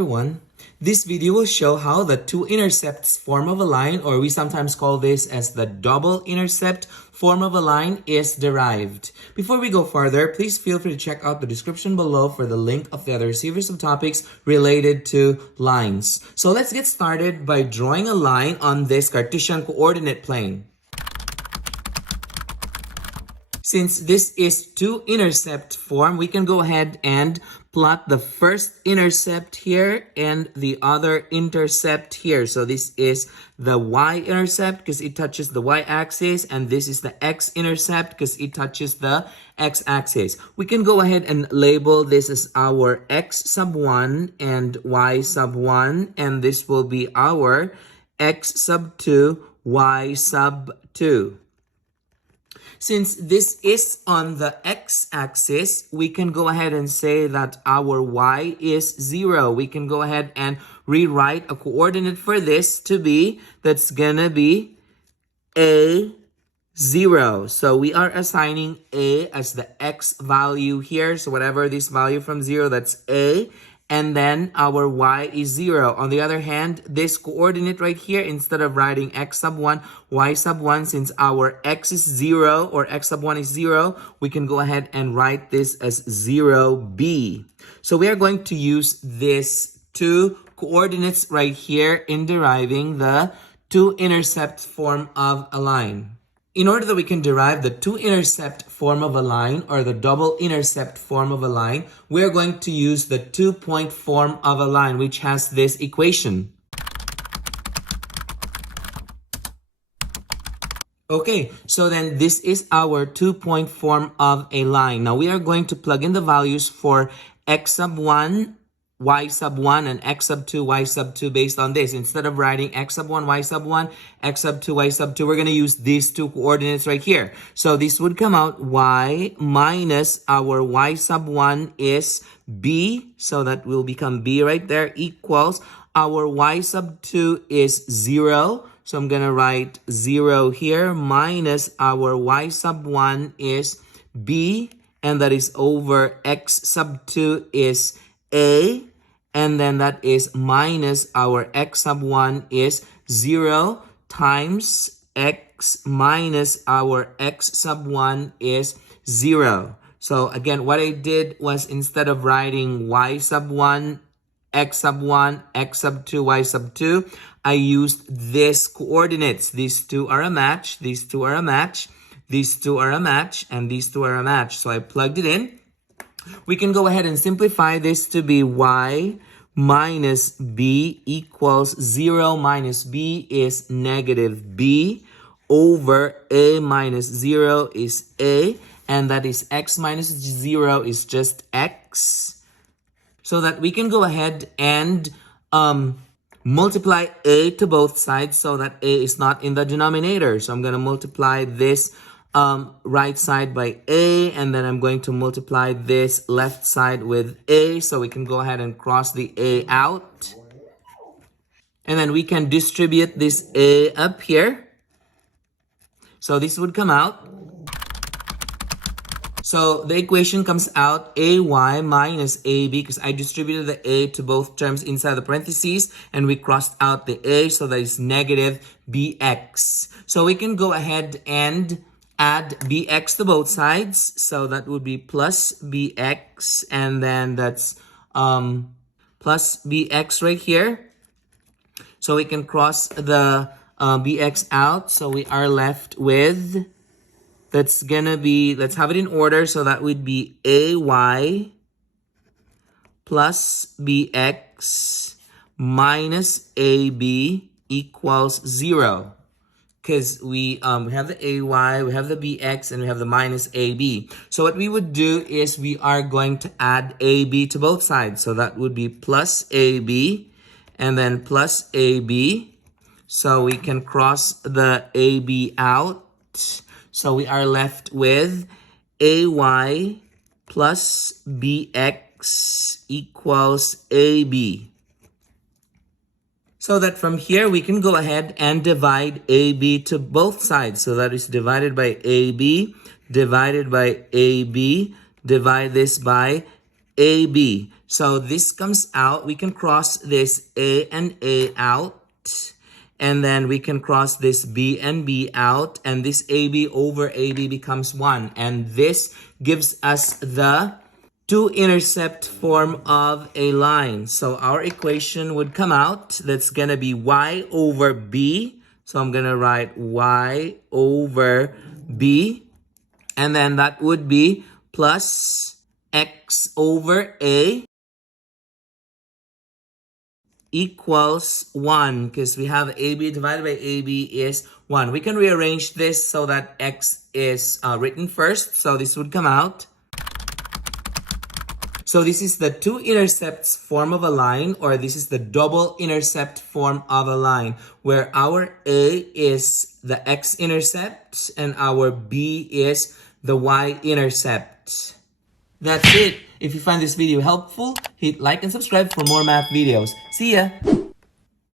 everyone. This video will show how the two intercepts form of a line, or we sometimes call this as the double intercept form of a line, is derived. Before we go further, please feel free to check out the description below for the link of the other series of topics related to lines. So let's get started by drawing a line on this Cartesian coordinate plane. Since this is two intercept form, we can go ahead and plot the first intercept here and the other intercept here. So this is the y-intercept because it touches the y-axis, and this is the x-intercept because it touches the x-axis. We can go ahead and label this as our x sub 1 and y sub 1, and this will be our x sub 2, y sub 2. Since this is on the x-axis, we can go ahead and say that our y is 0. We can go ahead and rewrite a coordinate for this to be, that's gonna be a 0. So we are assigning a as the x value here. So whatever this value from 0, that's a. And then our y is 0. On the other hand, this coordinate right here, instead of writing x sub 1, y sub 1, since our x is 0 or x sub 1 is 0, we can go ahead and write this as 0b. So we are going to use this two coordinates right here in deriving the two intercept form of a line. In order that we can derive the two intercept form of a line or the double intercept form of a line, we are going to use the 2-point form of a line, which has this equation. Okay, so then this is our 2-point form of a line. Now we are going to plug in the values for x sub 1, y sub 1, and x sub 2, y sub 2 based on this. Instead of writing x sub 1, y sub 1, x sub 2, y sub 2, we're going to use these two coordinates right here. So this would come out y minus our y sub 1 is b, so that will become b right there, equals our y sub 2 is 0. So I'm going to write 0 here, minus our y sub 1 is b, and that is over x sub 2 is a. And then that is minus our x sub 1 is 0 times x minus our x sub 1 is 0. So again, what I did was, instead of writing y sub 1, x sub 1, x sub 2, y sub 2, I used this coordinates. These two are a match, these two are a match, these two are a match, and these two are a match. So I plugged it in. We can go ahead and simplify this to be y minus b equals 0 minus b is negative b over a minus 0 is a, and that is x minus 0 is just x. So that we can go ahead and multiply a to both sides so that a is not in the denominator. So I'm going to multiply this right side by a, and then I'm going to multiply this left side with a, so we can go ahead and cross the a out, and then we can distribute this a up here. So this would come out. So the equation comes out ay minus ab, because I distributed the a to both terms inside the parentheses, and we crossed out the a, so that is negative bx. So we can go ahead and add bx to both sides, so that would be plus bx, and then that's plus bx right here. So we can cross the bx out, so we are left with, that's gonna be, let's have it in order, so that would be ay plus bx minus ab equals 0. Because we have the ay, we have the bx, and we have the minus ab. So what we would do is we are going to add ab to both sides. So that would be plus ab, and then plus ab. So we can cross the ab out. So we are left with ay plus bx equals ab. So that from here, we can go ahead and divide AB to both sides. So that is divided by AB, divided by AB, divide this by AB. So this comes out. We can cross this A and A out. And then we can cross this B and B out. And this AB over AB becomes 1. And this gives us the 2-intercept form of a line. So our equation would come out. That's going to be Y over B. So I'm going to write Y over B. And then that would be plus X over A equals 1, because we have AB divided by AB is 1. We can rearrange this so that X is written first. So this would come out. So this is the 2-intercepts form of a line, or this is the double intercept form of a line, where our A is the X-intercept and our B is the Y-intercept. That's it. If you find this video helpful, hit like and subscribe for more math videos. See ya!